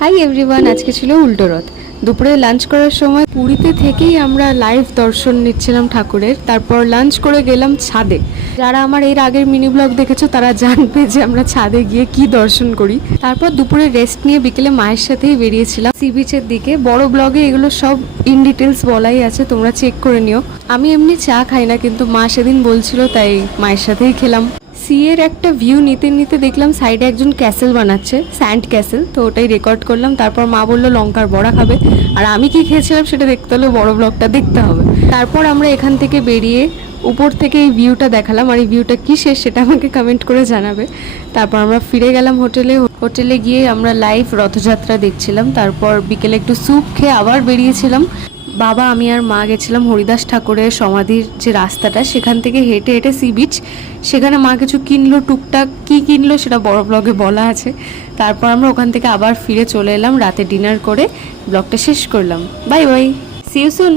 Hi everyone, আজকে ছিল উল্টো রথ। দুপুরে লাঞ্চ করার সময় পুরীতে থেকেই আমরা লাইভ দর্শন নিচ্ছিলাম ঠাকুরের। তারপর লাঞ্চ করে গেলাম ছাদে। যারা আমার এর আগের মিনি ব্লগ দেখেছো তারা জানবে যে আমরা ছাদে গিয়ে কি দর্শন করি। তারপর দুপুরে রেস্ট নিয়ে বিকেলে মায়ের সাথেই বেরিয়েছিলাম সি বিচের দিকে। বড় ব্লগে এগুলো সব ইন ডিটেলস বলাই আছে, তোমরা চেক করে নিও। আমি এমনি চা খাই না, কিন্তু মা সেদিন বলছিল তাই মায়ের সাথেই খেলাম। সি এর একটা ভিউ নিতে নিতে দেখলাম সাইডে একজন ক্যাসেল বানাচ্ছে, স্যান্ড ক্যাসেল, তো ওটাই রেকর্ড করলাম। তারপর মা বললো লঙ্কার বড়া খাবে, আর আমি কি খেয়েছিলাম সেটা দেখতে হলে বড় ব্লগটা দেখতে হবে। তারপর আমরা এখান থেকে বেরিয়ে উপর থেকে এই ভিউটা দেখালাম, আর এই ভিউটা কিসের সেটা আমাকে কমেন্ট করে জানাবে। তারপর আমরা ফিরে গেলাম হোটেলে গিয়ে আমরা লাইভ রথযাত্রা দেখছিলাম। তারপর বিকেলে একটু স্যুপ খেয়ে আবার বেরিয়েছিলাম। বাবা, আমি আর মা গেছিলাম হরিদাস ঠাকুরের সমাধির যে রাস্তাটা, সেখান থেকে হেঁটে হেঁটে সি বিচ। সেখানে মা কিছু কিনলো, টুকটাক কি কিনলো সেটা বড় ব্লগে বলা আছে। তারপর আমরা ওখান থেকে আবার ফিরে চলে এলাম, রাতে ডিনার করে ব্লগটা শেষ করলাম। Bye bye, see you soon.